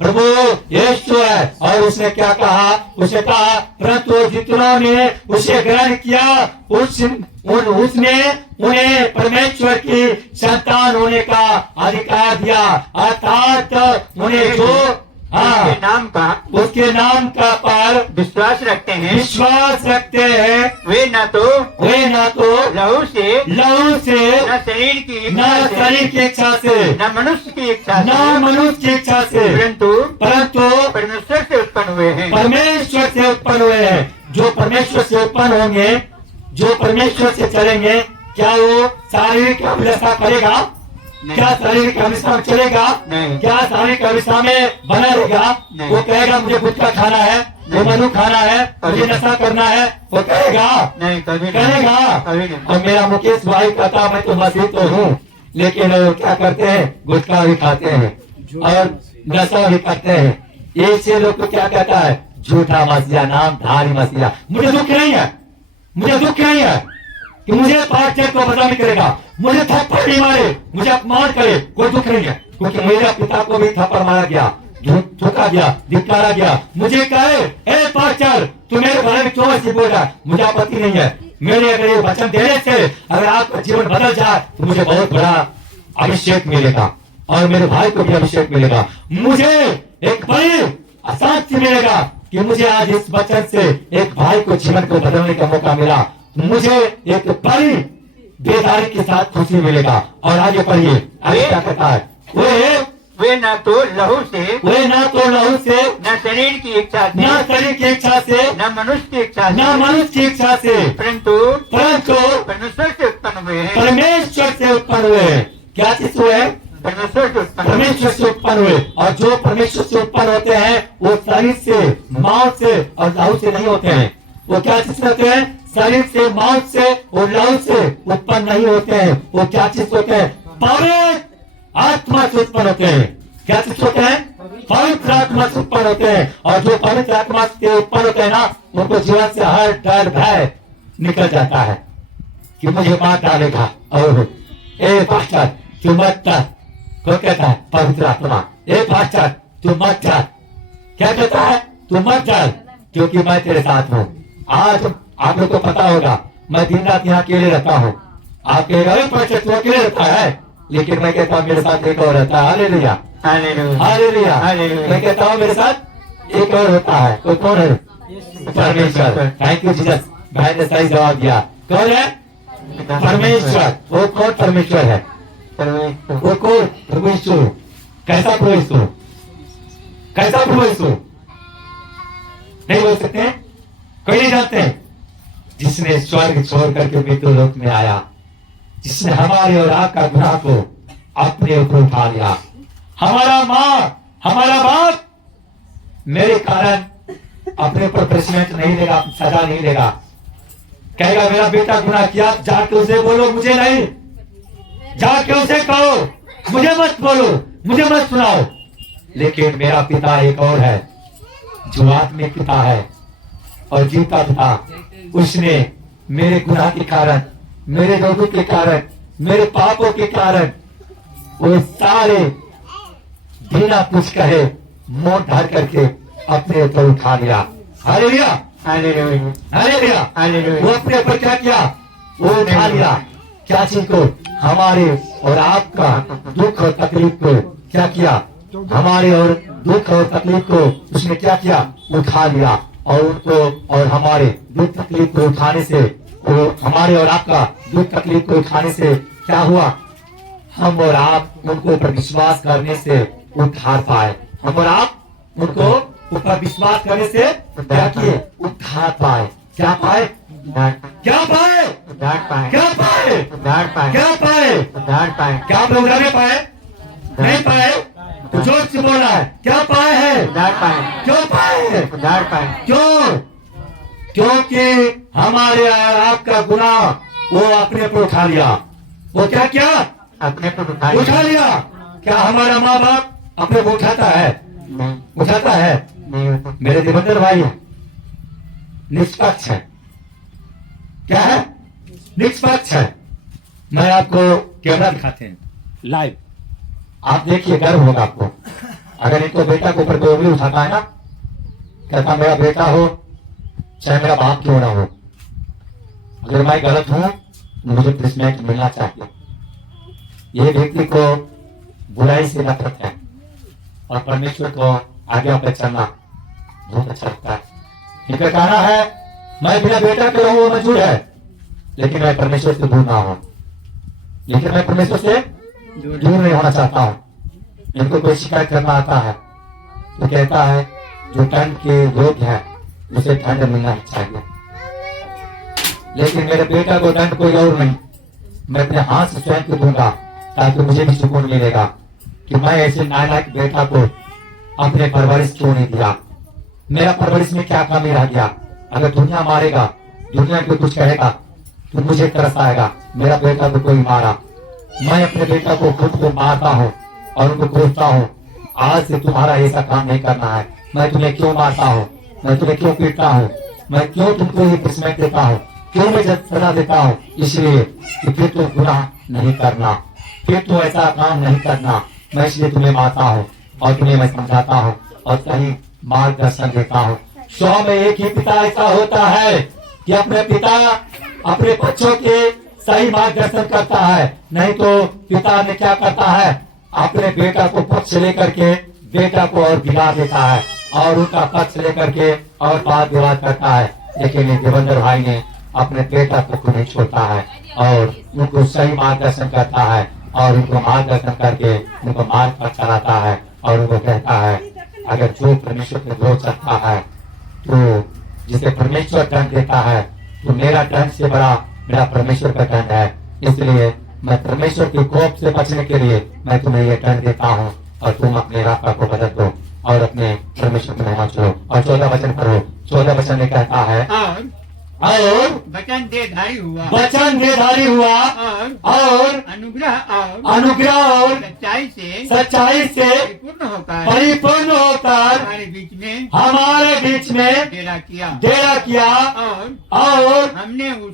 प्रभु यीशु है। और उसने क्या कहा, उसने कहा परंतु जितनों ने उसे ग्रहण किया उसने उन्हें परमेश्वर की संतान होने का अधिकार दिया, अर्थात उन्हें जो उसके नाम का पर विश्वास रखते हैं वे न तो लहू से न शरीर की इच्छा से न मनुष्य की इच्छा से परंतु परमेश्वर से उत्पन्न हुए हैं। परमेश्वर से उत्पन्न हुए हैं। जो परमेश्वर से उत्पन्न होंगे, जो परमेश्वर से चलेंगे, क्या वो शारीरिक अभिलाषा करेगा? क्या शारीरिक अभिलाषा में चलेगा? नहीं। क्या शारीरिक अभिलाषा में बना रहेगा? नहीं। वो कहेगा मुझे गुटखा खाना है, वो मधु खाना है, मुझे नशा करना है, वो कहेगा? नहीं, कभी कहेगा? कभी नहीं। और मेरा मुकेश भाई कहता मैं तो मसीह तो हूँ, लेकिन वो क्या करते हैं, गुटखा भी खाते हैं और नशा भी करते हैं। ऐसे लोग को क्या कहता है, झूठा मसीहा, नामधारी मसीहा। मुझे दुख नहीं है कि मुझे पास्टर को बदनामी करेगा, मुझे थप्पड़ नहीं मारे, मुझे अपमान करे, कोई दुख नहीं है, क्योंकि मेरे पिता को भी थप्पड़ मारा गया, झुका गया, धिक्कारा गया। मुझे कहे ए पास्टर तू मेरे बारे में क्यों ऐसे बोल रहा है, मुझे आपत्ति नहीं है। मेरे अगर ये वचन देने से अगर आपका जीवन बदल जाए तो मुझे बहुत बड़ा अभिषेक मिलेगा और मेरे भाई को भी अभिषेक मिलेगा। मुझे एक बड़ी शांति मिलेगा कि मुझे आज इस वचन से एक भाई को जीवन को बदलने का मौका मिला। मुझे एक बड़ी बेदारी के साथ खुशी मिलेगा। और आगे पढ़िए, आगे क्या कहता है, वे न तो लहू से न शरीर की इच्छा से न मनुष्य की इच्छा से परंतु परमेश्वर से उत्पन्न हुए हैं। परमेश्वर से उत्पन्न हुए। क्या चीज हुए? परमेश्वर से उत्पन्न हुए। और जो परमेश्वर से उत्पन्न होते हैं वो शरीर से, मौत से और लहू से नहीं होते हैं। वो क्या चीज होते हैं? शरीर से, मौत से और लहू से उत्पन्न नहीं होते हैं। वो क्या चीज होते हैं? पवित्र आत्मा से उत्पन्न होते हैं। क्या चीज होते हैं? पवित्र आत्मा से उत्पन्न होते हैं। और जो पवित्र आत्मा से उत्पन्न होते हैं ना, उनको जीवन से हर डर भय निकल जाता है कि मुझे मार डालेगा। और ए पास्टर तू मत डर, को कहता है पवित्र आत्मा, ए पास्टर तू मत डर। क्या कहता है? तू मत डर क्योंकि मैं तेरे साथ हूँ। आज आप लोग को पता होगा मैं दिन रात यहाँ अकेले रहता हूँ। आप कहेगा पास्टर तू अकेले रहता है, लेकिन मैं कहता हूँ मेरे साथ एक और रहता है। Hallelujah, hallelujah. मैं कहता हूँ मेरे साथ एक और होता है। तो कौन है? परमेश्वर। थैंक यू जीसस, भाई ने सही जवाब दिया। कौन है? परमेश्वर। वो कौन परमेश्वर है? वो कौन? प्रभु यीशु। कैसा प्रभु यीशु? कैसा प्रभु यीशु? नहीं बोल सकते हैं? कोई नहीं जानते हैं? जिसने स्वर्ग छोड़ करके मृत्यु लोक में आया, जिसने हमारे और आपका गुनाह को अपने ऊपर उठा लिया। हमारा माँ, हमारा बाप मेरे कारण अपने ऊपर पनिशमेंट नहीं लेगा, सजा नहीं लेगा। कहेगा मेरा बेटा गुनाह किया, जाके उसे बोलो, मुझे नहीं। जाके उसे कहो, मुझे मत बोलो, मुझे मत सुनाओ। लेकिन मेरा पिता एक और है जो आत्मिक पिता है और जीवता पिता। उसने मेरे गुनाह के कारण, मेरे दोषों के कारण, मेरे पापों के कारण वो सारे बिना कुछ कहे मोह धर करके अपने ऊपर उठा लिया। Hallelujah, hallelujah, hallelujah. वो अपने ऊपर क्या किया? वो उठा लिया। क्या चीज को? हमारे और आपका दुख और तकलीफ को क्या किया? हमारे और दुख और तकलीफ को उसने क्या किया? उठा लिया। और उनको और हमारे दुख तकलीफ को उठाने से, वो हमारे और आपका दुख तकलीफ को उठाने से क्या हुआ? हम और आप उनको ऊपर विश्वास करने से उद्धार पाए। हम और आप उनको ऊपर विश्वास करने से क्या किए? उद्धार पाए। क्या पाए? क्या पाए? क्या पाए? क्या पाए? क्या आप लोग लगे पाए? नहीं पाए तो जोर से बोल रहा है, क्या पाए है? क्यों पाए? क्यों? क्योंकि हमारे और आपका गुनाह वो अपने पर उठा लिया। वो क्या किया? अपने पर उठा लिया। क्या हमारा माँ बाप अपने को उठाता है? उठाता है? मेरे देवेंद्र भाई निष्पक्ष है। क्या है? निष्पक्ष है। मैं आपको कैमरा दिखाते हैं लाइव, आप देखिए, गर्व होगा आपको। अगर इनको बेटा के ऊपर कोई उंगली उठाता है ना, कहता मेरा बेटा हो चाहे मेरा बाप क्यों ना हो, अगर मैं गलत हूं तो मुझे पनिशमेंट मिलना चाहिए। ये व्यक्ति को बुराई से नफरत है और परमेश्वर को आगे पर चलना बहुत अच्छा लगता है। इनका कहना है मैं बिना बेटा के रहूं वो मंजूर है, लेकिन मैं परमेश्वर से दूर ना हूं, लेकिन मैं परमेश्वर से दूर नहीं होना चाहता हूं। इनको कोई शिकायत करना आता है तो कहता है जो दंड के योग्य है उसे दंड मिलना ही चाहिए, लेकिन मेरे बेटा को दंड कोई और नहीं, मैं अपने हाथ से स्वयं को दूंगा ताकि मुझे भी सुकून मिलेगा कि मैं ऐसे नालायक बेटा को अपने परवरिश क्यों नहीं दिया। मेरा परवरिश में क्या कमी रह गया। अगर दुनिया मारेगा, दुनिया को कुछ कहेगा तो मुझे तरस आएगा, मेरा बेटा को कोई मारा, मैं अपने बेटा को खुद को मारता हूँ और उनको कोसता हूँ। आज से तुम्हारा ऐसा काम नहीं करना है। मैं तुम्हें क्यों मारता हूँ, मैं तुम्हें क्यों पीटता हूँ, मैं क्यों तुमको ये पनिशमेंट देता हूँ, क्यों मैं सजा देता हूँ, इसलिए कि फिर तुम गुनाह नहीं करना, फिर तुम ऐसा काम नहीं करना। मैं इसलिए तुम्हें मारता हूँ और तुम्हें मैं समझाता हूँ और सही मार्गदर्शन देता हूँ। 100 में एक ही पिता ऐसा होता है कि अपने पिता अपने बच्चों के सही मार्गदर्शन करता है, नहीं तो पिता ने क्या करता है, अपने बेटा को पक्ष लेकर के बेटा को और बिगाड़ देता है और उनका पक्ष लेकर के और वाद विवाद करता है। लेकिन देवेंद्र भाई ने अपने बेटा को नहीं छोड़ता है और उनको सही मार्गदर्शन करता है और उनको मार्गदर्शन करके उनको मार्ग पर चलाता है और उनको कहता है अगर जो परमेश्वर के विरोध चलता है तो जिसे परमेश्वर दंड देता है तो मेरा दंड से बड़ा मेरा परमेश्वर का दंड है। इसलिए मैं परमेश्वर के कोप से बचने के लिए मैं तुम्हें ये दंड देता हूँ और तुम अपने रास्ता को बदल दो और अपने परमेश्वर को महिमा चलो। और 14 वचन पढ़ो। 14 वचन में कहता है और वचन देधारी हुआ, वचन देधारी हुआ और अनुग्रह और सच्चाई से परिपूर्ण होकर हमारे बीच में डेरा किया और हमने